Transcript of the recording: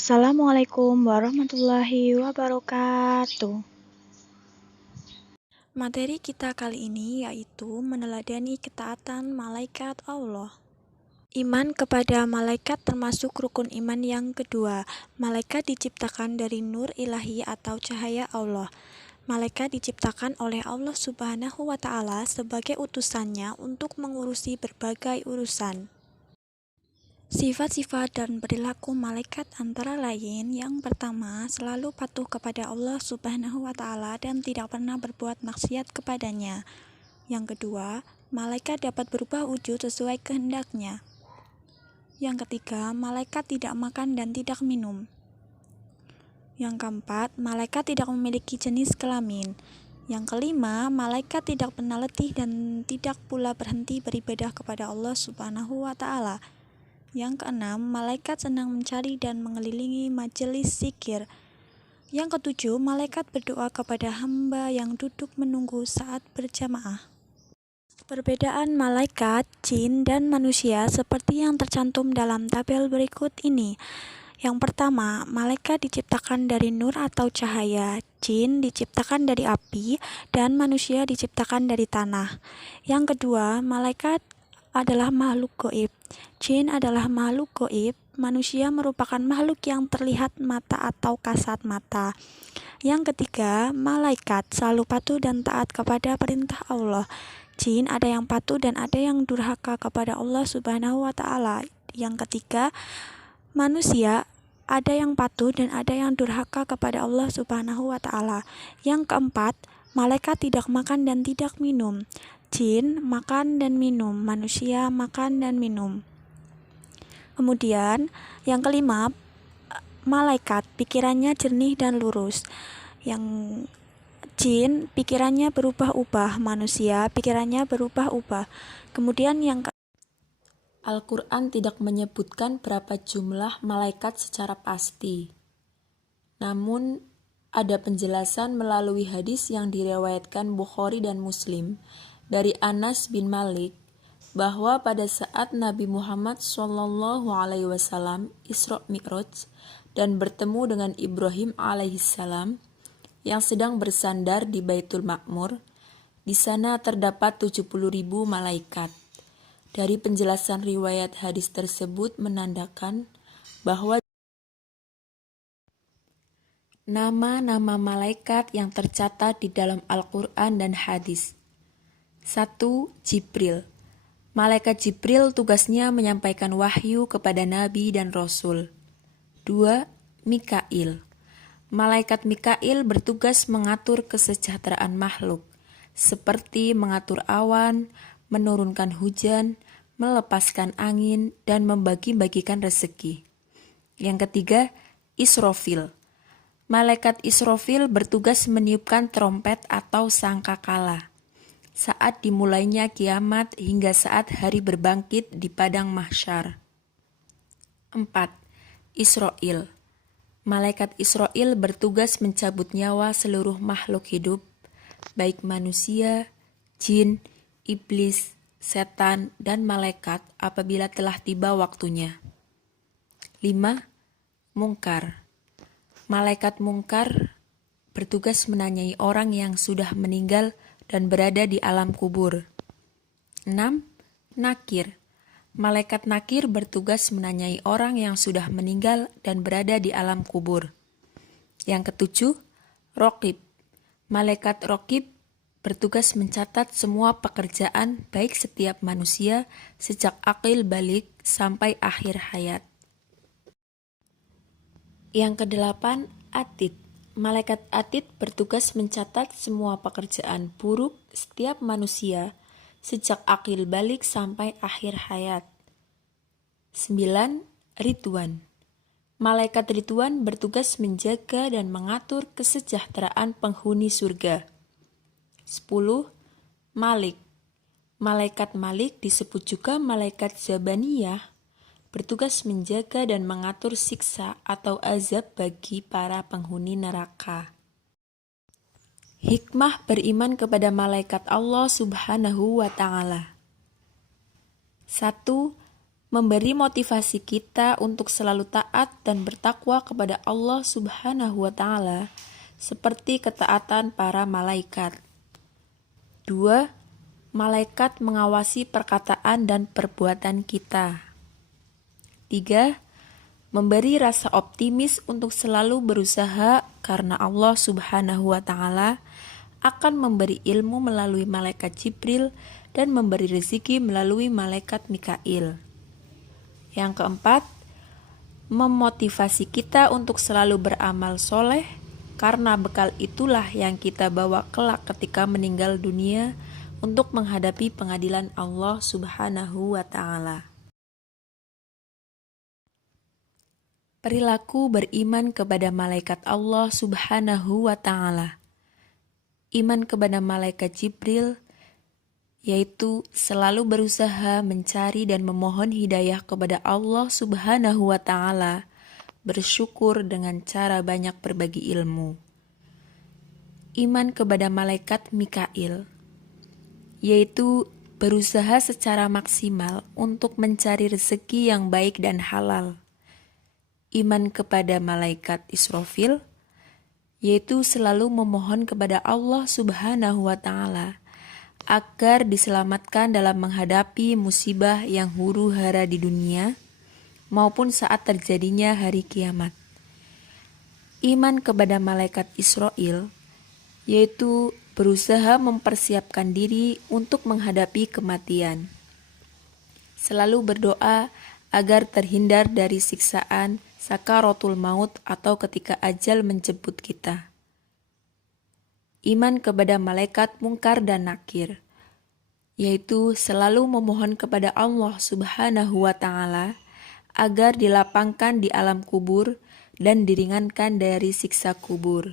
Assalamualaikum warahmatullahi wabarakatuh. Materi kita kali ini yaitu meneladani ketaatan malaikat Allah. Iman kepada malaikat termasuk rukun iman yang kedua. Malaikat diciptakan dari nur ilahi atau cahaya Allah. Malaikat diciptakan oleh Allah Subhanahu wa Ta'ala sebagai utusannya untuk mengurusi berbagai urusan. Sifat-sifat dan perilaku malaikat antara lain: yang pertama, selalu patuh kepada Allah Subhanahu wa Ta'ala dan tidak pernah berbuat maksiat kepadanya. Yang kedua, malaikat dapat berubah wujud sesuai kehendaknya. Yang ketiga, malaikat tidak makan dan tidak minum. Yang keempat, malaikat tidak memiliki jenis kelamin. Yang kelima, malaikat tidak pernah letih dan tidak pula berhenti beribadah kepada Allah Subhanahu wa Ta'ala. Yang keenam, malaikat senang mencari dan mengelilingi majelis zikir. Yang ketujuh, malaikat berdoa kepada hamba yang duduk menunggu saat berjamaah. Perbedaan malaikat, jin, dan manusia seperti yang tercantum dalam tabel berikut ini. Yang pertama, malaikat diciptakan dari nur atau cahaya, jin diciptakan dari api, dan manusia diciptakan dari tanah. Yang kedua, malaikat adalah makhluk gaib. Jin adalah makhluk gaib, manusia merupakan makhluk yang terlihat mata atau kasat mata. Yang ketiga, malaikat selalu patuh dan taat kepada perintah Allah. Jin ada yang patuh dan ada yang durhaka kepada Allah Subhanahu wa Ta'ala. Yang ketiga, manusia ada yang patuh dan ada yang durhaka kepada Allah Subhanahu wa Ta'ala. Yang keempat, malaikat tidak makan dan tidak minum. Jin makan dan minum, manusia makan dan minum. Kemudian yang kelima, malaikat pikirannya jernih dan lurus. Yang jin pikirannya berubah-ubah, manusia pikirannya berubah-ubah. Kemudian yang Al-Quran tidak menyebutkan berapa jumlah malaikat secara pasti. Namun, ada penjelasan melalui hadis yang diriwayatkan Bukhari dan Muslim dari Anas bin Malik bahwa pada saat Nabi Muhammad SAW Isra Mi'raj dan bertemu dengan Ibrahim alaihissalam yang sedang bersandar di Baitul Ma'mur, di sana terdapat 70.000 malaikat. Dari penjelasan riwayat hadis tersebut menandakan bahwa nama-nama malaikat yang tercatat di dalam Al-Quran dan hadis. 1. Jibril. Malaikat Jibril tugasnya menyampaikan wahyu kepada Nabi dan Rasul. 2. Mikail. Malaikat Mikail bertugas mengatur kesejahteraan makhluk, seperti mengatur awan, menurunkan hujan, melepaskan angin, dan membagi-bagikan rezeki. Yang ketiga, Israfil. Malaikat Israfil bertugas meniupkan trompet atau sangkakala saat dimulainya kiamat hingga saat hari berbangkit di padang mahsyar. 4. Israil. Malaikat Israil bertugas mencabut nyawa seluruh makhluk hidup, baik manusia, jin, iblis, setan, dan malaikat apabila telah tiba waktunya. 5. Mungkar. Malaikat mungkar bertugas menanyai orang yang sudah meninggal dan berada di alam kubur. 6. Nakir. Malaikat nakir bertugas menanyai orang yang sudah meninggal dan berada di alam kubur. Yang ketujuh, Raqib. Malaikat Raqib bertugas mencatat semua pekerjaan baik setiap manusia sejak akil balik sampai akhir hayat. Yang kedelapan, Atid. Malaikat Atid bertugas mencatat semua pekerjaan buruk setiap manusia sejak akil balik sampai akhir hayat. 9. Ridwan. Malaikat Ridwan bertugas menjaga dan mengatur kesejahteraan penghuni surga. 10. Malik. Malaikat Malik disebut juga malaikat Zabaniyah, bertugas menjaga dan mengatur siksa atau azab bagi para penghuni neraka. Hikmah beriman kepada malaikat Allah Subhanahu wa Ta'ala. 1. memberi motivasi kita untuk selalu taat dan bertakwa kepada Allah Subhanahu wa Ta'ala, seperti ketaatan para malaikat. 2. Malaikat mengawasi perkataan dan perbuatan kita. 3. Memberi rasa optimis untuk selalu berusaha karena Allah Subhanahu wa Ta'ala akan memberi ilmu melalui malaikat Jibril dan memberi rezeki melalui malaikat Mikail. Yang keempat, memotivasi kita untuk selalu beramal soleh, karena bekal itulah yang kita bawa kelak ketika meninggal dunia untuk menghadapi pengadilan Allah Subhanahu wa Ta'ala. Perilaku beriman kepada malaikat Allah Subhanahu wa Ta'ala. Iman kepada malaikat Jibril, yaitu selalu berusaha mencari dan memohon hidayah kepada Allah Subhanahu wa Ta'ala, bersyukur dengan cara banyak berbagi ilmu. Iman kepada malaikat Mikail, yaitu berusaha secara maksimal untuk mencari rezeki yang baik dan halal. Iman kepada malaikat Israfil, yaitu selalu memohon kepada Allah Subhanahu wa Ta'ala agar diselamatkan dalam menghadapi musibah yang huru-hara di dunia maupun saat terjadinya hari kiamat. Iman kepada malaikat Israel, yaitu berusaha mempersiapkan diri untuk menghadapi kematian. Selalu berdoa agar terhindar dari siksaan sakaratul maut atau ketika ajal menjemput kita. Iman kepada malaikat Mungkar dan Nakir, yaitu selalu memohon kepada Allah Subhanahu wa Ta'ala agar dilapangkan di alam kubur dan diringankan dari siksa kubur.